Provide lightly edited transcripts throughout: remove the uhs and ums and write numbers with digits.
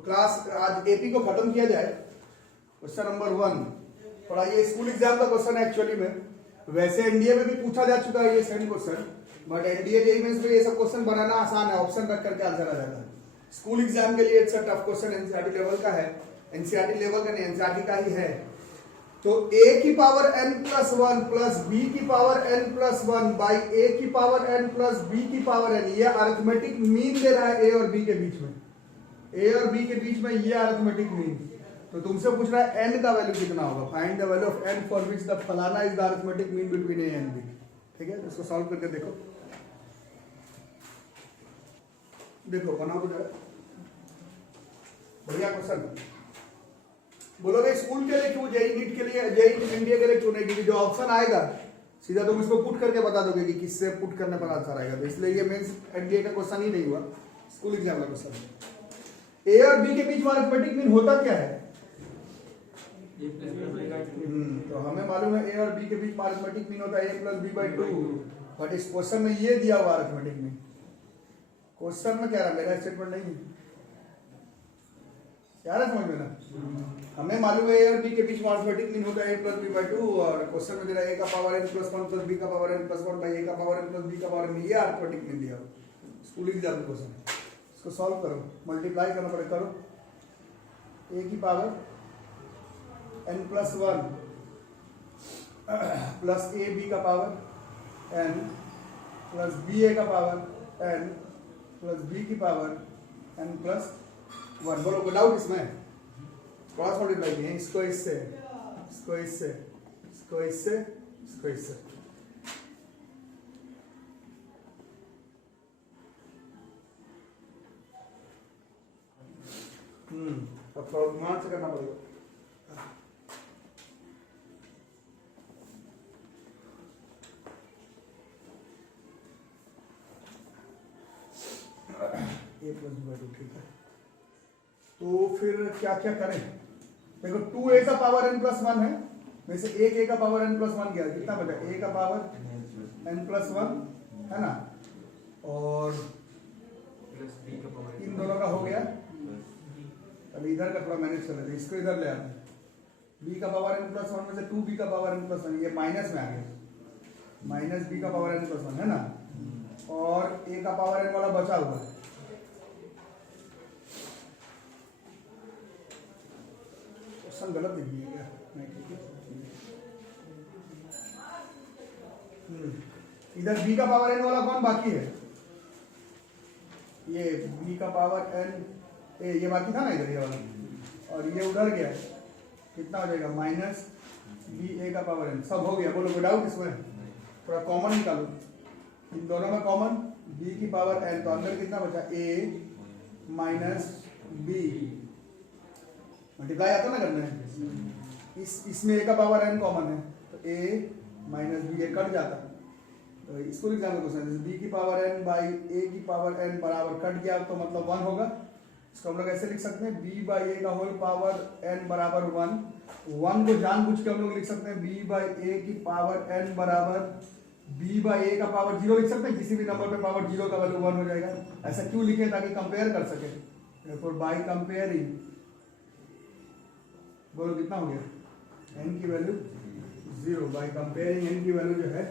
तो क्लास आज एपी को खत्म किया जाए। क्वेश्चन नंबर 1 थोड़ा ये स्कूल एग्जाम का क्वेश्चन है एक्चुअली में, वैसे एनडीए में भी पूछा जा चुका है ये same question, but NDA JEE mains में ये सब क्वेश्चन बनाना आसान है, ऑप्शन रख करके आंसर आ जाता है। स्कूल एग्जाम के लिए it's a tough question, NCERT level का है, एनसीईआरटी लेवल का नहीं एनसीईआरटी का ही है। तो a की power n plus 1 plus b की power n plus 1 by a की पावर n प्लस b की पावर n, ये अरिथमेटिक मीन दे रहा है a और b के बीच में, a और b के बीच में ये अरिथमेटिक मीन। तो तुमसे पूछ रहा है n का वैल्यू कितना होगा, find the value of n for which the फलाना is the arithmetic mean between a and b। ठीक है, इसको सॉल्व करके देखो, देखो बनाओ जरा, बढ़िया क्वेश्चन। बोलोगे स्कूल के लिए क्यों, जेईई नीट के लिए, जेईई इंडिया के लिए क्यों नहीं, क्योंकि जो ऑप्शन आएगा सीधा तुम इसको पुट करके बता दोगे कि किससे पुट करने पर आंसर आएगा, तो इसलिए ये मेंस एनडीए का क्वेश्चन ही नहीं हुआ, स्कूल एग्जाम का क्वेश्चन है। ए और बी के बीच में अरिथमेटिक मीन होता क्या है, तो हमें मालूम है ए और बी के बीच में अरिथमेटिक मीन होता है a plus B by 2, but इस क्वेश्चन में ये दिया हुआ अरिथमेटिक मीन, क्वेश्चन में क्या रहा, मेरा स्टेटमेंट नहीं है, क्या रहा समझ में ना। हमें मालूम है ए और बी के बीच में अरिथमेटिक मीन होता है a प्लस बी बाई 2, और क्वेश्चन में दे रहा है a का power n plus 1 plus b का power n plus 1 by a का पावर n प्लस b का पावर n, ये अरिथमेटिक मीन दिया स्कूल एग्जाम क्वेश्चन। इसको सॉल्व करो, मल्टीप्लाई करना पड़ेगा, करो a की power n plus 1 plus a b का power n plus b a का पावर n प्लस b की पावर n प्लस 1। बोलो कोई डाउट इसमें, क्रॉस मल्टीप्लाई किए, इसको इससे, इसको इससे, इसको इससे, इसको इससे, अब थोड़ा दिमाग से करना पड़ेगा। ए प्लस बी बाई 2, ठीक है। तो फिर क्या क्या करें, देखो 2a का पावर n प्लस 1 है, वैसे एक a का पावर n प्लस 1 गया, कितना बचा, a का पावर n प्लस 1 है ना, और इन दोनों का हो गया। अब इधर का थोड़ा मैनेज कर लेते, इसको इधर ले आते हैं, b का पावर n प्लस 1 में से 2b का पावर n प्लस 1, ये माइनस में आ गया, माइनस b का पावर n प्लस 1 है ना, और a का पावर n वाला बचा हुआ है। क्वेश्चन गलत लिख दिया इधर b का पावर n वाला कौन बाकी है, ये b का पावर n ये बाकी था ना इधर, ये वाला, और ये उधर गया, कितना हो जाएगा, माइनस बी ए का पावर n, सब हो गया। बोलो कोई डाउट इसमें, थोड़ा कॉमन निकालो, इन दोनों में कॉमन b की पावर n, तो अंदर कितना बचा, a माइनस बी, मल्टीप्लाई आता ना करना है, इसमें a का पावर n कॉमन है, तो a minus B, A cut जाता, तो स्कूल एग्जाम में क्वेश्चन, जैसे b की पावर n बाई a की पावर n बराबर कट गया, तो मतलब 1 होगा। इसको हम लोग ऐसे लिख सकते हैं, b बाई ए का होल पावर n बराबर 1, 1 को जानबूझ के हम लोग लिख सकते हैं b बाई ए की पावर n बराबर b बाई ए का पावर 0 लिख सकते हैं, किसी भी नंबर पे पावर 0 का वैल्यू 1 हो जाएगा। ऐसा क्यों लिखे, ताकि कंपेयर कर सके, therefore बाई कंपेयरिंग, बोलो कितना हो गया, n की वैल्यू 0, बाई कंपेयरिंग n की वैल्यू जो है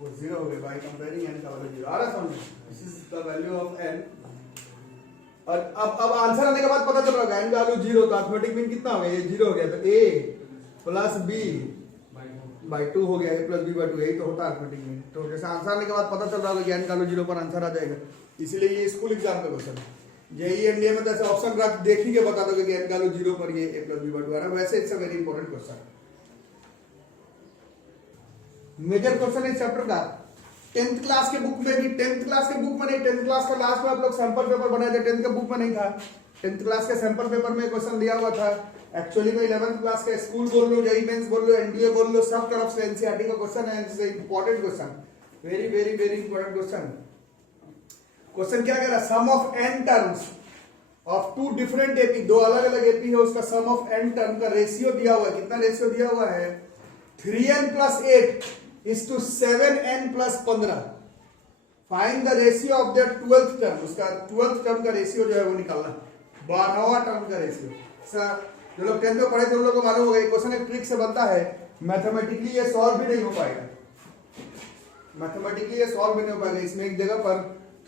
वो 0 हो गई, बाई कंपेयरिंग n का वैल्यू 0 आ रहा समझ, this is the value of n। और अब आंसर आने के बाद पता चल रहा है n का वैल्यू 0, तो अरिथमेटिक मीन कितना हो गया, ये 0 हो गया, तो a प्लस b बाई 2 हो गया, a प्लस b बाई 2, यही तो होता है अरिथमेटिक मीन। तो जैसे आंसर आने के बाद पता चल रहा होगा कि n का वैल्यू 0 पर आंसर आ जाएगा, इसीलिए ये स्कूल एग्जाम का क्वेश्चन है। जेईई एनडीए में जैसे ऑप्शन रख देख ही के बता दोगे कि n का वैल्यू 0 पर ये a प्लस b बाई 2 आ रहा है, वैसे it's a very important question. Major question इस चैप्टर का 10th क्लास के बुक में भी, 10th क्लास के बुक में नहीं, 10th क्लास का लास्ट में आप लोग सैंपल पेपर बनाए थे, 10th के बुक में नहीं था, 10th क्लास के सैंपल पेपर में क्वेश्चन दिया हुआ था। एक्चुअली में 11th क्लास का स्कूल बोल लो, जेईई मेंस बोल लो, एनडीए बोल लो, सब तरफ से एनसीईआरटी का क्वेश्चन है, it's important question, very very very important question. Question क्या कह रहा है, sum of n terms of 2 different AP, 2 अलग अलग एपी है, उसका सम ऑफ n टर्म का रेशियो दिया हुआ है, कितना रेशियो दिया हुआ है, 3n plus 8 is to 7n plus 15। Find the ratio of the 12th term, उसका 12th टर्म का रेशियो जो है वो निकालना। 12वां टर्म का रेशियो। सर जो लोग 10th में पढ़े थे उन लोगों को मालूम होगा, क्वेश्चन एक ट्रिक से बनता है, मैथमेटिकली ये सॉल्व भी नहीं हो पाएगा, मैथमेटिकली ये सॉल्व भी नहीं हो पाएगा। इसमें एक जगह पर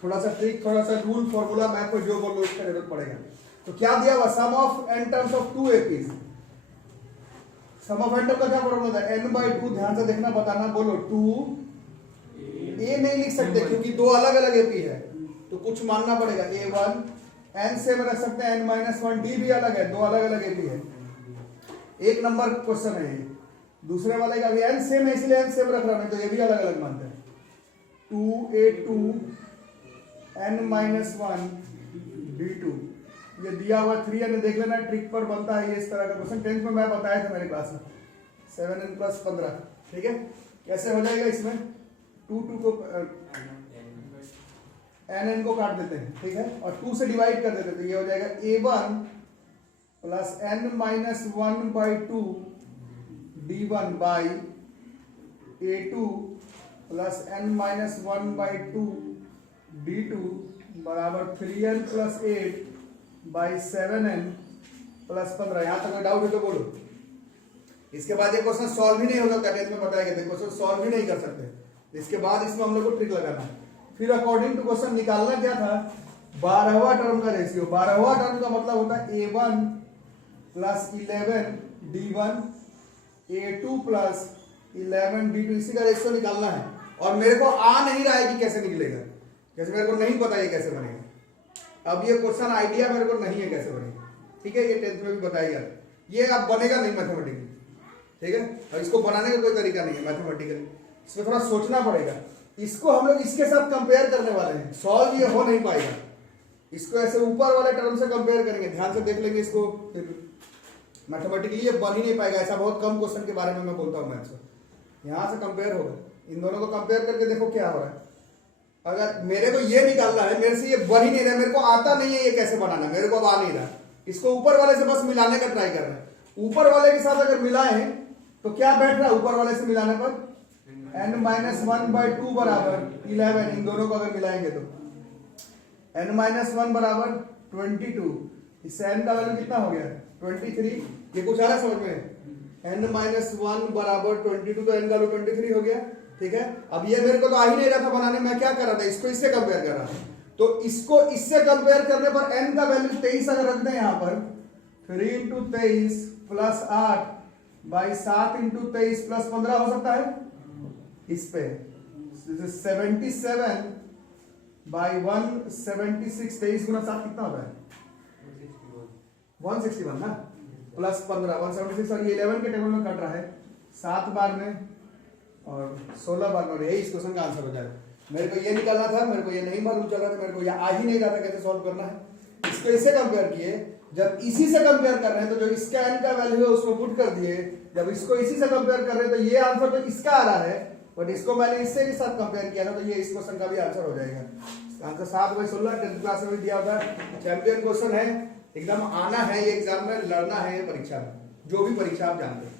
थोड़ा सा ट्रिक, थोड़ा सा रूल, फॉर्मूला, मैथ को जो बोलो उसका जरूरत पड़ेगा। तो क्या दिया हुआ, sum of n terms of 2 APs. Sum of n term का क्या फॉर्मूला था, n/2। ध्यान से देखना, बताना, बोलो 2 ए नहीं लिख सकते क्योंकि दो अलग अलग एपी है, तो कुछ मानना पड़ेगा। a1 n सेम रख सकते हैं, n-1 d भी अलग है, दो अलग अलग एपी है। एक नंबर क्वेश्चन है ये। दूसरे वाले का भी n सेम है इसलिए n सेम रख रहा, नहीं तो ये भी अलग अलग मानते हैं। 2a2 n-1 d2 ये दिया हुआ 3n, देख लेना ट्रिक पर बनता है ये इस तरह का क्वेश्चन। 10th में मैं बताया था मेरे क्लास में, 7n + 15। ठीक है, कैसे हो जाएगा इसमें, 2 को n को काट देते हैं, ठीक है, और 2 से डिवाइड कर देते हैं, तो ये हो जाएगा a1 + n-1/2 d1 by a2 + n-1/2 d2 बराबर 3n + 8 बाई 7n + 15। यहां तक कोई डाउट है तो बोलो। इसके बाद ये क्वेश्चन सॉल्व ही नहीं होगा, टेंथ में बताया गया था, क्वेश्चन सॉल्व ही नहीं कर सकते। इसके बाद इसमें हम लोग को ट्रिक लगाना है। फिर अकॉर्डिंग टू क्वेश्चन निकालना क्या था, 12वां टर्म का रेशियो। 12वां टर्म का मतलब होता है a1 + 11 d1 a2 + 11 d2, इसी का रेशियो निकालना है। और मेरे को आ नहीं रहा है कि कैसे निकलेगा, जैसे मेरे को नहीं पता ये कैसे बनेगा। अब ये क्वेश्चन आइडिया मेरे को नहीं है कैसे बनेगा, ठीक है, ये 10th में भी बताया, ये अब बनेगा नहीं मैथमेटिकली, ठीक है। और इसको बनाने का कोई तरीका नहीं है मैथमेटिकली, इसमें थोड़ा सोचना पड़ेगा। इसको हम लोग इसके साथ कंपेयर करने वाले हैं, सॉल्व ये हो नहीं पाएगा। इसको ऐसे ऊपर वाले टर्म से कंपेयर करेंगे, ध्यान से देख लेंगे इसको, फिर मैथमेटिकली ये बन ही नहीं पाएगा। ऐसा बहुत कम क्वेश्चन के बारे में मैं बोलता हूँ मैथ्स में। यहां से कंपेयर होगा, इन दोनों को कंपेयर करके देखो क्या हो रहा है। अगर मेरे को ये निकालना है, मेरे से ये बन ही नहीं रहा, मेरे को आता नहीं है ये कैसे बनाना, मेरे को अब आ नहीं रहा, इसको ऊपर वाले से बस मिलाने का ट्राई कर रहा है। ऊपर वाले के साथ अगर मिलाएं तो क्या बैठ रहा है, ऊपर वाले से मिलाने पर n-1/2 बराबर 11। इन दोनों को अगर मिलाएंगे तो n-1 बराबर 22, इससे n का वैल्यू कितना हो गया 23। ये कुछ आ रहा है समझ में, n-1 बराबर 22, तो n का वैल्यू 23 हो गया, ठीक है। अब ये मेरे को तो आ ही नहीं रहा था बनाने, मैं क्या कर रहा था, इसको इससे कंपेयर कर रहा था। तो इसको इससे कंपेयर करने पर n का वैल्यू 23 अगर रख दें यहाँ पर, 3 × 23 + 8 बाई 7 × 23 + 15 हो सकता है इस पे 77 बाई 176। 23 × 7 कितना होता है 161 ना, प्लस 15 176, और ये 11 के टेबल में कट रहा है 7 बार में और 16 बार में, यही इस क्वेश्चन का आंसर हो जाएगा। मेरे को ये निकालना था, मेरे को ये नहीं मालूम चल रहा था, मेरे को ये आ ही नहीं रहा था कैसे सॉल्व करना है। इसको इससे कंपेयर किए, जब इसी से कंपेयर कर रहे हैं तो जो इसका n का वैल्यू है उसको पुट कर दिए, जब इसको इसी से कंपेयर कर रहे हैं तो ये आंसर तो इसका आ रहा है, बट इसको मैंने इससे के साथ कंपेयर किया था तो ये इस क्वेश्चन का भी आंसर हो जाएगा। आंसर 7/16 10th क्लास में भी दिया होता है, चैंपियन क्वेश्चन है, एकदम आना है ये एग्जाम में, लड़ना है ये परीक्षा में, जो भी परीक्षा आप जानते हैं,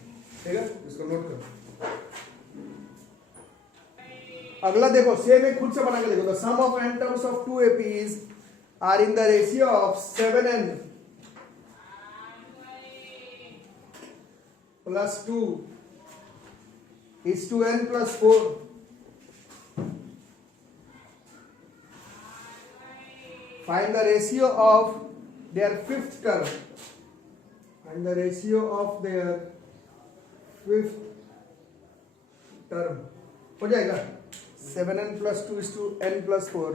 ठीक है, इसको नोट करो। अगला देखो, सेम एक खुद से बना के देखो, the sum of n terms of 2 APs are in the ratio of 7n + 2 is to n + 4. Find the ratio of their fifth term. Find the ratio of their fifth term. हो जाएगा 7n + 2 is to n + 4.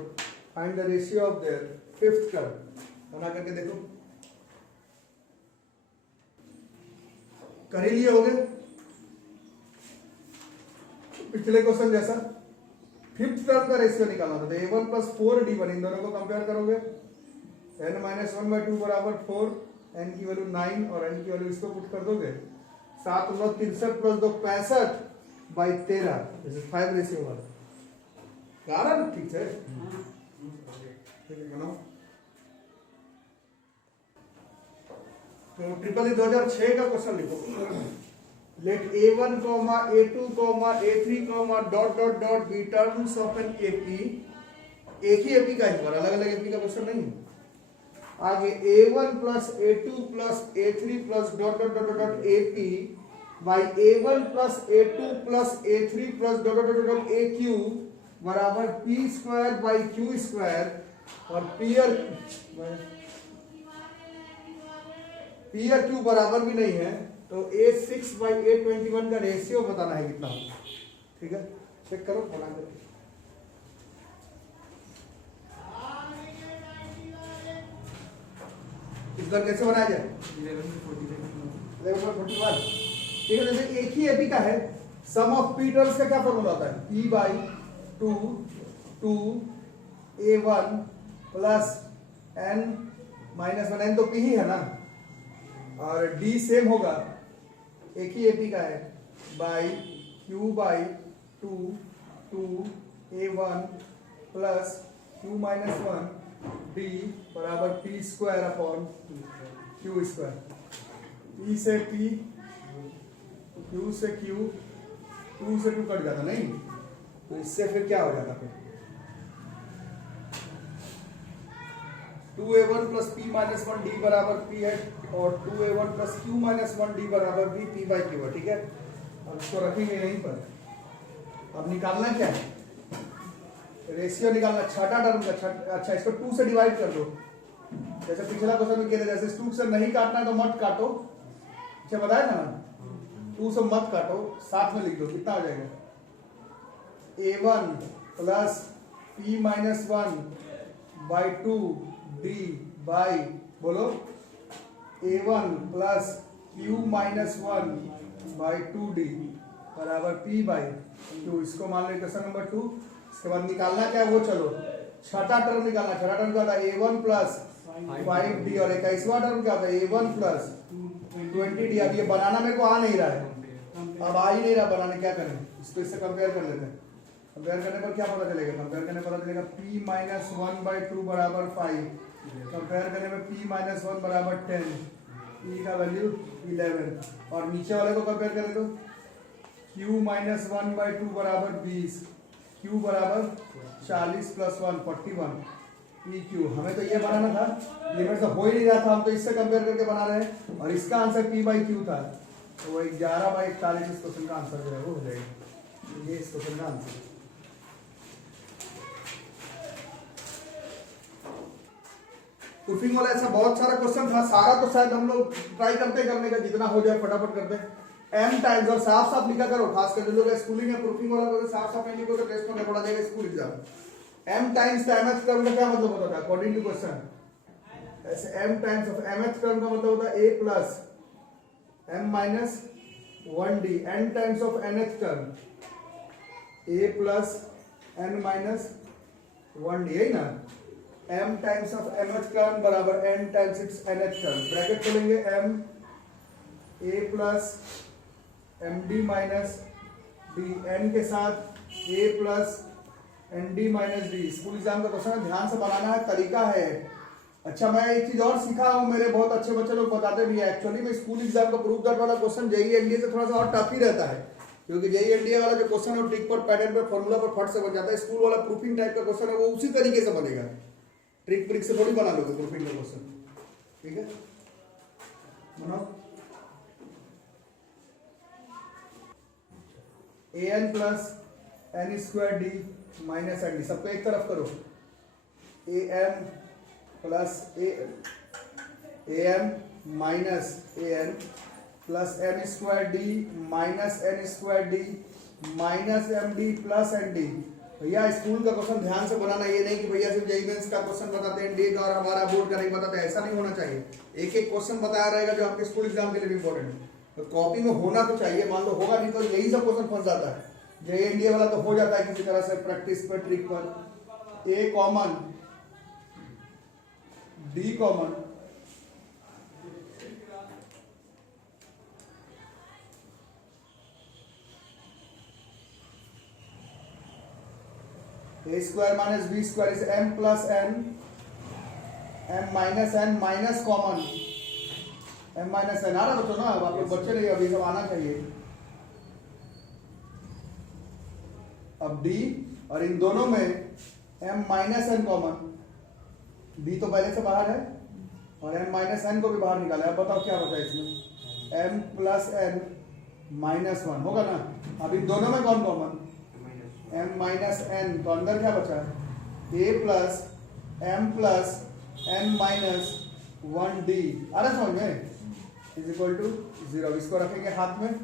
Find the ratio of their fifth term. बना करके देखो, कर ही लिए होगे पिछले question जैसा। फिफ्थ टर्म का रेशियो निकालना था, a1 + 4 d1, इन दोनों को कंपेयर करोगे, n-1/2 बराबर 4, n की वैल्यू 9 और n की वैल्यू इसको पुट कर दोगे, 7 × 9 63 + 2 65 बाई 13, जैसे 5 रेशियो वाला आ रहा ना, ठीक है, ठीक है बनाओ। तो ट्रिपल 2006 का क्वेश्चन लिखो, let a1, a2, a3, ... be terms of an AP। एक ही एपी का है, अलग अलग एपी का क्वेश्चन नहीं है। आगे A1 plus A2 plus A3 plus dot dot dot dot AP by A1 plus A2 plus A3 plus dot dot dot AQ बराबर P square by Q square और P और Q बराबर भी नहीं है तो A6 बाई A21 का ratio बताना है कितना होगा। ठीक है, चेक करो बना करके। इस बार कैसे बनाया जाए? 11/41। ठीक है, जैसे एक ही एपी का है, सम ऑफ पी टर्म्स का क्या फॉर्मूला होता है? P by 2 A1 plus N minus 1, N तो P ही है ना, और D सेम होगा, एक ही एपी का है, by Q by 2 A1 plus Q minus 1 D बराबर P square upon Q square. P से P, Q से Q, 2 से 2 कट जाता नहीं, तो इससे फिर क्या हो जाता फिर 2A1 plus P minus 1 D बराबर P है और 2A1 plus Q minus 1 D बराबर भी P बाई Q है। ठीक है, अब इसको रखेंगे यहीं पर। अब निकालना क्या है? रेशियो निकालना छठा टर्म का। अच्छा, इसको 2 से डिवाइड कर दो, जैसे पिछला क्वेश्चन में किया था, जैसे 2 से नहीं काटना तो मत काटो, अच्छा बताया था ना, 2 से मत काटो, साथ में लिख दो, कितना हो जाएगा? A1 plus P minus 1 by 2 D by, बोलो, A1 plus Q minus 1 by 2D बराबर P बाई Q। इसको मान लो क्वेश्चन नंबर 2। इसके बाद निकालना क्या है वो, चलो छठा टर्म निकालना। छठा टर्म क्या होता है? A1 प्लस 5D और 21वां टर्म क्या होता है? A1 plus 20D। अब ये बनाना मेरे को आ नहीं रहा है, अब आ ही नहीं रहा बनाने, क्या करें? इसको इससे कंपेयर कर लेते हैं। कंपेयर करने पर क्या पता चलेगा? कंपेयर करने पर पता चलेगा P माइनस 1 बाई 2 बराबर 5, कंपेयर करने में P माइनस 1 बराबर 10, P का वैल्यू 11, और नीचे वाले को कंपेयर करें तो Q माइनस 1 बाई 2 बराबर 20, Q बराबर 40 प्लस 1 41, PQ। हमें तो ये बनाना था, ये मेरे से हो ही नहीं रहा था, हम तो इससे कंपेयर करके बना रहे हैं, और इसका आंसर P बाई Q था, तो वो 11 बाई 41 इस क्वेश्चन का आंसर जो है वो हो जाएगा। ये इस क्वेश्चन का आंसर। प्रूफिंग वाला ऐसा बहुत सारा क्वेश्चन था, सारा तो शायद हम लोग ट्राई करते करने का, जितना हो जाए फटाफट करते हैं। M टाइम्स, और साफ साफ लिखा करो, खासकर जो लोग स्कूलिंग में प्रूफिंग वाला तो साफ साफ नहीं लिखो तो टेस्ट में पड़ा जाएगा school exam. M times mth term का क्या मतलब होता है अकॉर्डिंग टू क्वेश्चन? ऐसे M times of mth term का मतलब होता है A plus M minus 1D। N times of nth term A plus N minus 1D, यही ना? M times of mth term बराबर N times it's nth term. Bracket खोलेंगे, M A plus MD minus D, N के साथ A plus ND minus D। School exam का question है, ध्यान से बनाना है, तरीका है। अच्छा, मैं एक चीज और सीखा हूँ, मेरे बहुत अच्छे बच्चे लोग बताते भी है, एक्चुअली में स्कूल एग्जाम का प्रूफ दैट वाला क्वेश्चन जेईई एनडीए से थोड़ा सा और टफ ही रहता है, क्योंकि जेईई एनडीए वाला जो क्वेश्चन है वो ट्रिक पर, पैटर्न पर, फॉर्मूला पर फट से बन जाता है। स्कूल वाला प्रूफिंग टाइप का क्वेश्चन है, वो उसी तरीके से बनेगा, ट्रिक प्रिक से थोड़ी बना लोगे प्रूफिंग का क्वेश्चन। ठीक है, बनाओ। an plus n square D minus N D, सबको एक तरफ करो। am plus am minus an plus m square D minus n square D minus M D plus N D. भैया स्कूल का क्वेश्चन ध्यान से बनाना, ये नहीं कि भैया सिर्फ जेईई मेंस का क्वेश्चन बताते हैं, एनडीए का और हमारा बोर्ड का नहीं बताते, ऐसा नहीं होना चाहिए। एक एक क्वेश्चन बताया रहेगा जो आपके स्कूल एग्जाम के लिए भी इंपॉर्टेंट है, तो कॉपी में होना तो चाहिए। मान लो होगा नहीं तो यही सब क्वेश्चन फंस जाता है। जेईई एनडीए वाला तो हो जाता है किसी तरह से प्रैक्टिस पर, ट्रिक पर। A common, d common, a square minus b square is m plus n, m minus n minus common m minus n. आ रहा बच्चों ना, अब आप लोग बच्चे नहीं, अभी सब आना चाहिए। अब डी, और इन दोनों में M minus N common, D तो पहले से बाहर है, और m माइनस एन को भी बाहर निकाला। अब बताओ क्या बचा इसमें, m plus N minus one होगा ना। अब इन दोनों में कौन कॉमन, m माइनस एन, तो अंदर क्या बचा, a plus m plus n minus one d, आ रहा समझ में, इज इक्वल टू 0। इसको रखेंगे हाथ में,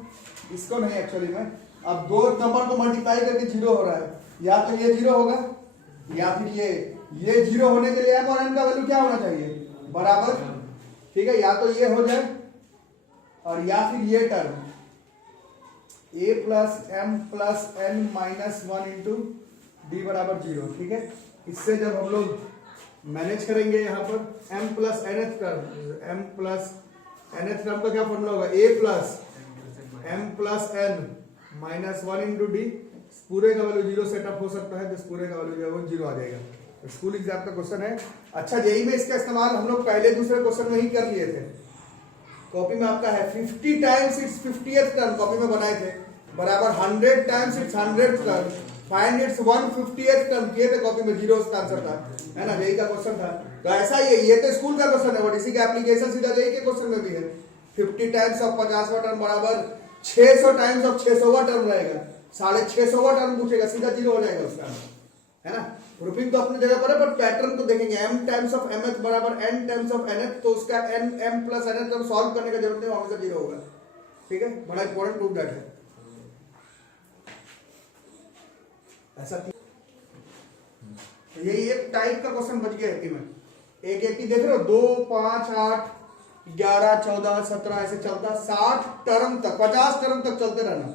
इसको नहीं एक्चुअली में। अब दो नंबर को मल्टीप्लाई करके 0 हो रहा है, या तो ये 0 होगा या फिर ये 0 होने के लिए m और n का वैल्यू क्या होना चाहिए, बराबर, ठीक है। या तो ये हो जाए और या फिर ये term a plus m plus n minus one into D बराबर 0, ठीक है। इससे जब हम लोग मैनेज करेंगे यहाँ पर m plus nth term, m plus nth term का क्या फॉर्मूला होगा, a plus m plus n minus one into D, पूरे का वैल्यू 0 सेटअप हो सकता है, तो पूरे का वैल्यू जो है वो 0 आ जाएगा। तो स्कूल एग्जाम का क्वेश्चन है। अच्छा जेई में इसका इस्तेमाल हम लोग पहले दूसरे क्वेश्चन में ही कर लिए थे। कॉपी में आपका है 50 times it's 50th term, copy में बनाए थे, बराबर 100 times it's 100th term, find its 150th term किए थे कॉपी में, 0 उसका आंसर था, है ना, जेई का क्वेश्चन था। तो ऐसा ही है, ये तो स्कूल का क्वेश्चन है, बट इसी का एप्लीकेशन सीधा जेई के क्वेश्चन में भी है। 50 टाइम्स ऑफ 50वां टर्म बराबर 600 टाइम्स ऑफ 600वां टर्म रहेगा, 650वां टर्म पूछेगा, सीधा 0 हो जाएगा उसका, है ना। प्रूफिंग तो अपनी जगह पर है, बट पैटर्न को देखेंगे, m टाइम्स ऑफ mth बराबर n टाइम्स ऑफ nth, तो उसका n m plus nth term solve करने का जरूरत नहीं, हमेशा 0 होगा, ठीक है। बड़ा इंपॉर्टेंट प्रूफ दैट है ऐसा। यही एक टाइप का क्वेश्चन बच गया एपी में। एक एपी देख रहे हो, 2 5 8 11 14 17 ऐसे चलता 60 टर्म तक, 50 टर्म तक चलते रहना।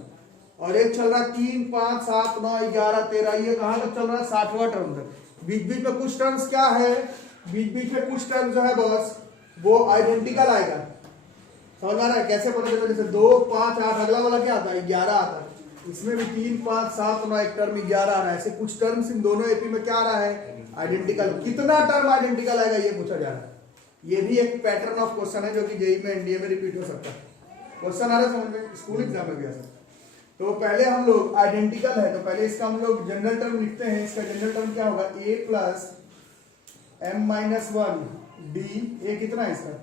और एक चल रहा 3 5 7 9 11 13, ये कहां तक चल रहा है, 60वां टर्म तक। बीच बीच में कुछ टर्म्स क्या है, बीच बीच में कुछ टर्म जो है बॉस वो आइडेंटिकल आएगा, समझ आ रहा है कैसे पता चलेगा। जैसे 2 5 8, अगला वाला क्या आता है, 11 आता है, इसमें भी 3 5 7 9, एक टर्म 11 आ रहा है। ऐसे कुछ टर्म्स इन दोनों एपी में क्या आ रहा है, आइडेंटिकल। कितना टर्म आइडेंटिकल आएगा ये पूछा जा रहा है। ये भी एक पैटर्न ऑफ क्वेश्चन है जो कि जेई में एनडीए में रिपीट हो सकता है। क्वेश्चन आ रहा है समझ में, स्कूल एग्जाम में भी आ सकता है। तो पहले हम लोग आइडेंटिकल है, तो पहले इसका हम लोग जनरल टर्म लिखते हैं। इसका जनरल टर्म क्या होगा, a plus m minus one d, a कितना है इसका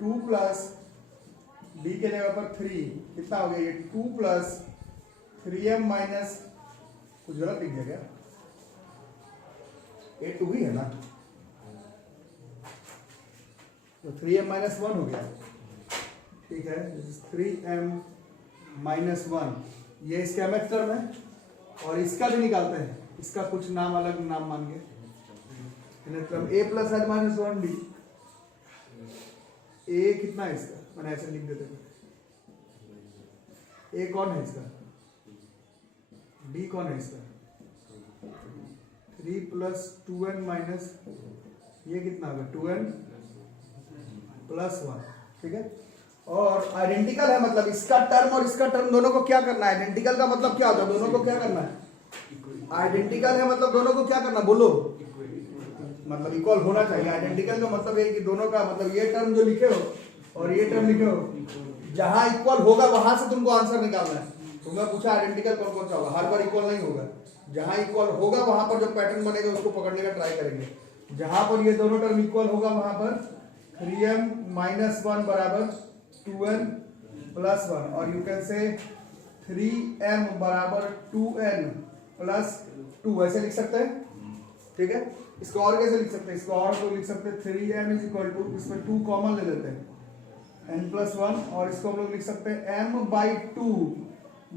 2 प्लस डी के जगह पर 3, कितना हो गया ये 2 प्लस 3m माइनस, कुछ गलत लिख दिया क्या, ये 2 ही है ना, तो 3m माइनस 1 हो गया, ठीक है। 3m माइनस 1, ये इसका mth टर्म है। और इसका भी निकालते हैं, इसका कुछ नाम अलग नाम मान के, term a plus n minus 1 D. a कितना है इसका, मैंने ऐसे लिख देते हैं, a कौन है इसका, d कौन है इसका, 3 प्लस 2n माइनस, ये कितना होगा 2n प्लस 1, ठीक है। और आइडेंटिकल है मतलब इसका टर्म और इसका टर्म दोनों को क्या करना है, आइडेंटिकल का मतलब क्या होता है, दोनों को क्या करना है, आइडेंटिकल है मतलब दोनों को क्या करना, बोलो, मतलब इक्वल होना चाहिए। आइडेंटिकल का मतलब ये कि दोनों का मतलब ये टर्म जो लिखे हो और ये टर्म लिखे हो, जहां इक्वल होगा वहां से तुमको आंसर निकालना है। तुम्हें पूछा आइडेंटिकल कौन कौन सा होगा, हर बार इक्वल नहीं होगा, जहां इक्वल होगा वहां पर जो पैटर्न बनेगा उसको पकड़ने का ट्राई करेंगे। जहां पर ये दोनों टर्म इक्वल होगा वहां पर 3m माइनस 1 बराबर 2n प्लस 1, और यू कैन से 3m बराबर 2n प्लस 2, ऐसे लिख सकते हैं, ठीक है। इसको और कैसे लिख सकते हैं, इसको और तो लिख सकते हैं 3m इज इक्वल टू, इसमें 2 कॉमन ले लेते हैं, n प्लस 1, और इसको हम लोग लिख सकते हैं m बाई 2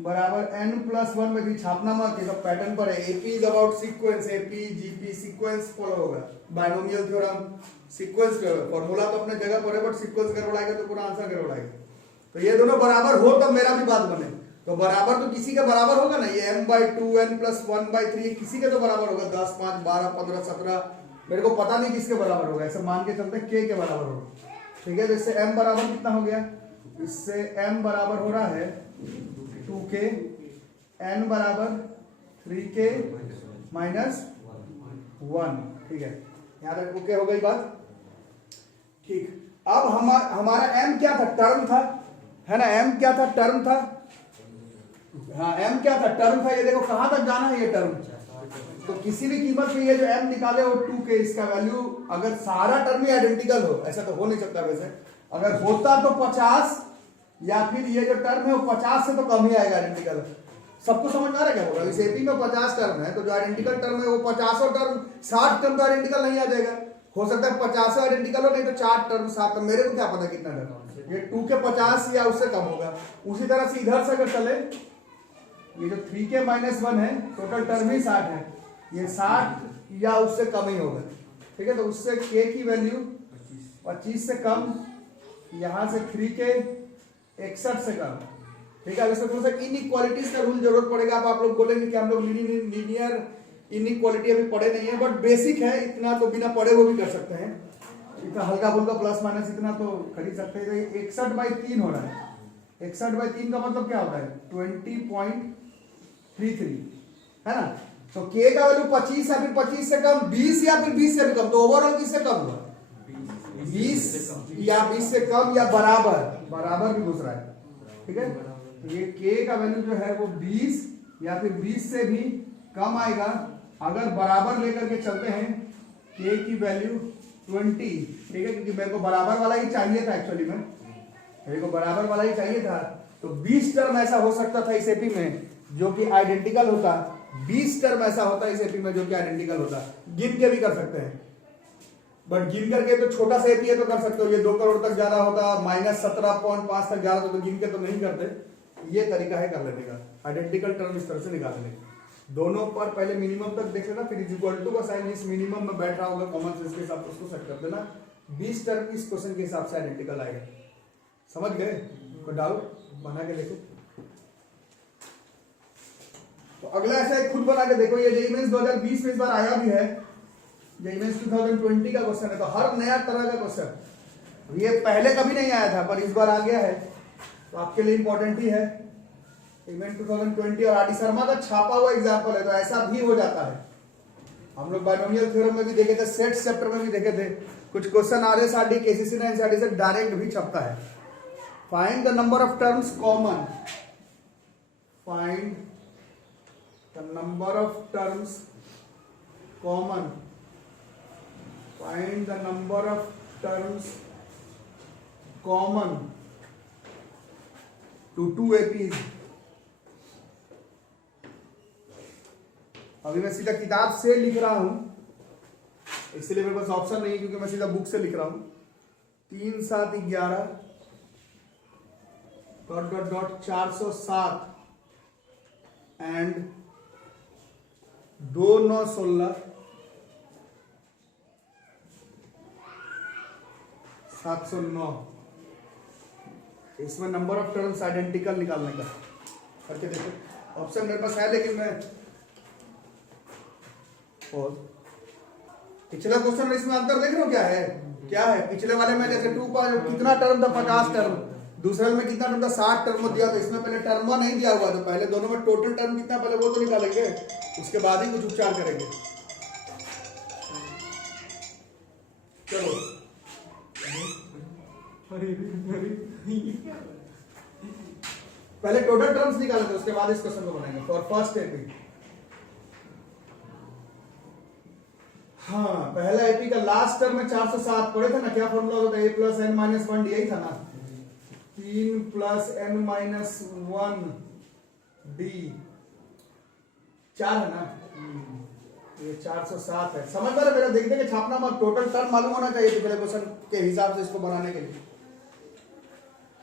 बराबर n प्लस 1 में भी छापना मत, ये सब पैटर्न पर है। AP is about sequence, AP GP sequence follow होगा, बाइनोमियल थ्योरम सीक्वेंस फॉर्मूला तो अपने जगह पर है, बट सीक्वेंस गड़बड़ाएगा तो पूरा आंसर गड़बड़ाएगा। तो ये दोनों बराबर हो तब मेरा भी बात बने, तो बराबर तो किसी का बराबर होगा ना, ये m by 2 n plus 1 by 3 किसी के तो बराबर होगा, 10 5 12 15 17, मेरे को पता नहीं किसके बराबर होगा, ऐसे मान के चलते k के बराबर होगा, ठीक है। तो इससे m बराबर कितना हो गया, इससे m बराबर हो रहा है 2k, n बराबर 3k माइनस 1, ठीक है। यहाँ तक ओके हो गई बात, ठीक। अब हमारा m क्या था, टर्म था, है ना, m क्या था, टर्म था, हाँ m क्या था, टर्म था। ये देखो कहां तक जाना है, ये टर्म तो किसी भी कीमत पे ये जो m निकाले हो 2k, इसका वैल्यू अगर सारा टर्म ही आइडेंटिकल हो, ऐसा तो हो नहीं सकता वैसे, अगर होता तो 50 या फिर ये जो टर्म है वो 50 से तो कम ही आएगा आइडेंटिकल। सबको समझ में आ रहा है क्या होगा? इस एपी में 50 टर्म है, तो जो आइडेंटिकल टर्म है वो 50 टर्म, 60 टर्म तो आइडेंटिकल नहीं आ जाएगा। हो सकता है 50 आइडेंटिकल हो, नहीं तो 4 टर्म 7 टर्म, मेरे को क्या पता कितना टर्म, ये 2 के 50 या उससे कम होगा। उसी तरह से इधर से अगर चले, ये जो 3k - 1 है, टोटल टर्म ही 60 है, ये 60 या उससे कम ही होगा। ठीक है, तो उससे k की वैल्यू 25 से कम, यहां से 3k 61 से कम। ठीक है, इसमें थोड़ा सा इनइक्वालिटीज का रूल जरूरत पड़ेगा। अब आप लोग बोलेंगे कि हम लोग लीनियर इनइक्वालिटी अभी पढ़े नहीं है, बट बेसिक है, इतना तो बिना पढ़े वो भी कर सकते हैं। इतना हल्का फुल्का प्लस माइनस इतना तो कर ही सकते हैं। 61/3 हो रहा है, 61/3 का मतलब क्या होता है? 20.33 है ना। तो k का वैल्यू 25 या फिर 25 से कम, 20 या फिर 20 से भी कम, तो ओवरऑल किससे कम हुआ? 20 या 20 से कम या बराबर, बराबर भी घुस रहा है। ठीक है, तो ये k का वैल्यू जो है वो 20 या फिर 20 से भी कम आएगा। अगर बराबर लेकर के चलते हैं, k की वैल्यू 20, ठीक है, क्योंकि मेरे को बराबर वाला ही चाहिए था, एक्चुअली में मेरे को बराबर वाला ही चाहिए था। तो 20 टर्म ऐसा हो सकता था इस एपी में जो कि आइडेंटिकल होता, 20 टर्म ऐसा होता इस एपी में जो कि आइडेंटिकल होता। गिन के भी कर सकते हैं, बट गिन करके तो छोटा सा एपी है तो कर सकते हो। ये 2 करोड़ तक ज्यादा होता, -17.5 तक ज्यादा, तो गिन के तो नहीं करते। ये तरीका है कर लेने का, आइडेंटिकल टर्म इस तरह से निकालने का। दोनों पर पहले मिनिमम तक देख लेना, फिर इज इक्वल टू का साइन जिस मिनिमम में बैठ रहा होगा कॉमन सेंस के हिसाब से उसको सेट कर देना। 20 टर्म इस क्वेश्चन के हिसाब से आइडेंटिकल आएगा। समझ गए? कोई डाउट? बना के देखो। तो अगला ऐसा एक खुद बना के देखो। ये जेईई मेंस 2020 में इस बार आया भी है, जेईई मेंस 2020 का क्वेश्चन है, तो हर नया तरह का क्वेश्चन, ये पहले कभी नहीं आया था पर इस बार आ गया है, तो आपके लिए इंपॉर्टेंट ही है। इवेंट 2020 और आरडी शर्मा का छापा हुआ एग्जाम्पल है, तो ऐसा भी हो जाता है। हम लोग बाइनोमियल थ्योरम में भी देखे थे, सेट चैप्टर में भी देखे थे, कुछ क्वेश्चन आरएस आरडी केसीसी ने एनसीईआरटी से डायरेक्ट भी छपता है। Find the number of terms common, find the number of terms common, find the number of terms common to 2 APs. अभी मैं सीधा किताब से लिख रहा हूं, इसलिए मेरे पास ऑप्शन नहीं है, क्योंकि मैं सीधा बुक से लिख रहा हूं। 3 7 11 407 एंड 2 9 16 709। इसमें नंबर ऑफ टर्म्स आइडेंटिकल निकालने का करके देखो। ऑप्शन मेरे पास है, लेकिन मैं और पिछला क्वेश्चन में इसमें अंतर देख रहे हो क्या है? क्या है? पिछले वाले में जैसे 2 का कितना टर्म था? 50 टर्म। दूसरे में कितना टर्म था? 60 टर्म दिया। तो इसमें पहले टर्म नहीं दिया हुआ, तो पहले दोनों में टोटल टर्म कितना पहले वो तो निकालेंगे, उसके बाद ही कुछ उपचार करेंगे। चलो पहले टोटल टर्म्स निकाले थे, उसके बाद इस क्वेश्चन को बनाएंगे फॉर फर्स्ट एपी। हाँ, पहला एपी का लास्ट टर्म में 407 पढ़े थे ना, क्या फॉर्मूला होता है? a + n - 1 यही था ना, 3 + n - 1 d 4 है ना, ये 407 है। समझ रहे मेरा? देख देखे छापना मत, टोटल टर्म मालूम होना चाहिए पिछले क्वेश्चन के हिसाब से इसको बनाने के लिए।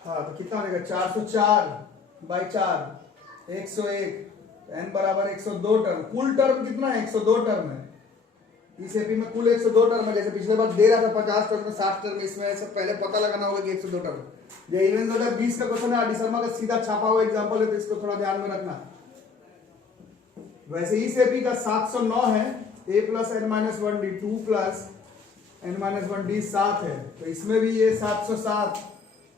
हाँ, तो कितना बनेगा? 404/4 101, n = 102 टर्म। कुल टर्म कितना है? 102 टर्म है इस एपी में। कुल 102 टर्म है। जैसे पिछले बार दे रहा था 50 टर्म में 60 टर्म, इसमें सब पहले पता लगाना होगा कि 102 टर्म। ये इवेंट 2020 का क्वेश्चन है, आरडी शर्मा का सीधा छापा हुआ एग्जांपल है, तो इसको थोड़ा ध्यान में रखना। वैसे इस एपी का 709 है, a + n - 1 d 2 + n - 1 d 7 है, तो इसमें भी ये 707,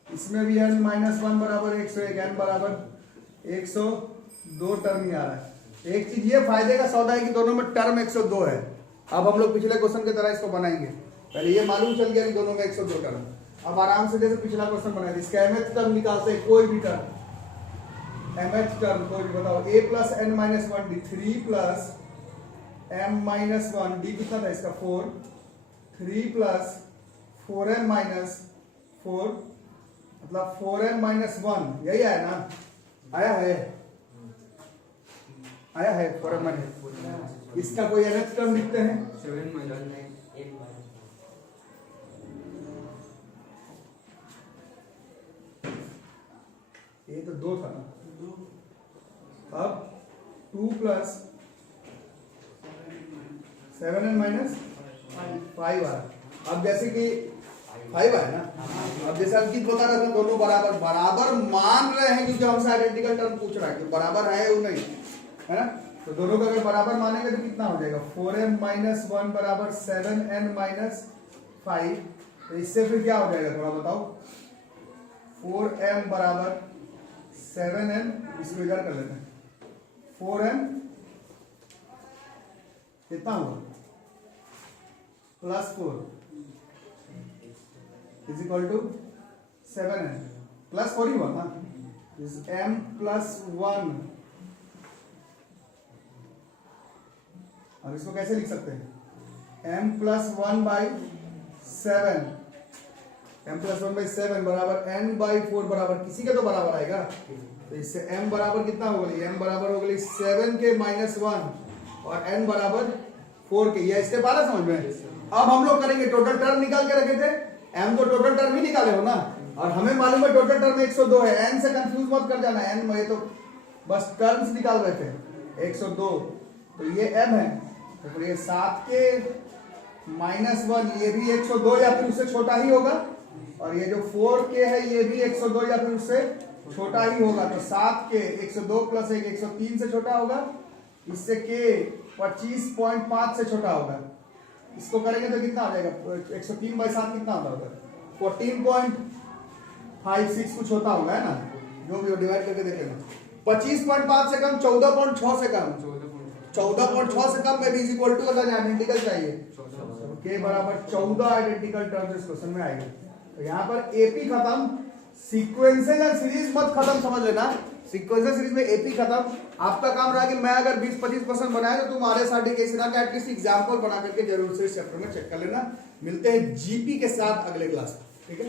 इसमें भी n - 1 = 101, n = 102 टर्म ही आ रहा है। एक चीज ये फायदे का सौदा है कि दोनों में टर्म 102 है। अब हम लोग पिछले क्वेश्चन की तरह इसको बनाएंगे। पहले ये मालूम चल गया कि दोनों में 102 टर्म। अब आराम से जैसे पिछला क्वेश्चन बनाए, इसका mth टर्म निकालते हैं, कोई भी टर्म mth टर्म कोई भी बताओ। a + n - 1 d 3 + m minus 1, d कितना था इसका 4, 3 प्लस 4m माइनस 4, मतलब 4m माइनस 1, यही आया ना, आया है 4m माइनस। इसका कोई nth टर्म लिखते हैं, 7 माइनस ये तो 2 था ना, अब 2 प्लस 7n माइनस 5 आया। अब जैसे कि 5 आया ना, अब जैसे अंकित बता रहा था दोनों बराबर बराबर मान रहे हैं, क्योंकि हमसे आइडेंटिकल टर्म पूछ रहा है कि बराबर है या नहीं, है ना। तो दोनों का अगर बराबर मानेंगे तो कितना हो जाएगा, 4m माइनस 1 बराबर 7n माइनस 5। तो इससे फिर क्या हो जाएगा थोड़ा बताओ, 4m बराबर 7n, इसको इधर कर लेते हैं, 4m कितना हुआ plus 4 is equal to 7n, plus 4 ही हुआ ना, m प्लस 1। और इसको कैसे लिख सकते हैं, m plus 1 by 7, m plus 1 by 7 बराबर n बाई 4 बराबर किसी के तो बराबर आएगा। तो इससे m बराबर कितना हो गई, m बराबर हो गई 7 के माइनस 1 और n बराबर 4 के। ये स्टेप आ रहा समझ में। अब हम लोग करेंगे, टोटल टर्म निकाल के रखे थे, m तो टोटल टर्म ही निकाले हो ना, और हमें मालूम है टोटल टर्म 102 है, n से कंफ्यूज मत कर जाना, n ये तो बस टर्म्स निकाल रहे थे 102, तो ये m है, तो फिर ये 7 के माइनस 1 ये भी 102 या फिर उससे छोटा ही होगा, और ये जो 4 के है ये भी 102 या फिर उससे छोटा ही होगा। तो 7 के 102 प्लस 1 103 से छोटा होगा, इससे के 25.5 से छोटा होगा। इसको करेंगे तो कितना हो जाएगा, 103 बाई 7 कितना होता है, 14.56 कुछ होता होगा, है ना, जो भी डिवाइड करके देखे ना। 25.5 से कम, 14.6 से कम, 14.6 से कम में भी इज इक्वल टू अगर आइडेंटिकल चाहिए, के बराबर 14 आइडेंटिकल टर्म्स इस क्वेश्चन में आएंगे। तो यहाँ पर एपी खत्म, सीक्वेंशियल सीरीज मत खत्म, समझ लेना, सीक्वेंशियल सीरीज में एपी खत्म। आपका काम रहा कि मैं अगर 20-25% बनाया तो तुम RSRD के सिरा का एटलीस्ट एग्जांपल बना करके जरूर से इस चैप्टर में चेक कर लेना। मिलते हैं जीपी के साथ अगले क्लास में, ठीक है।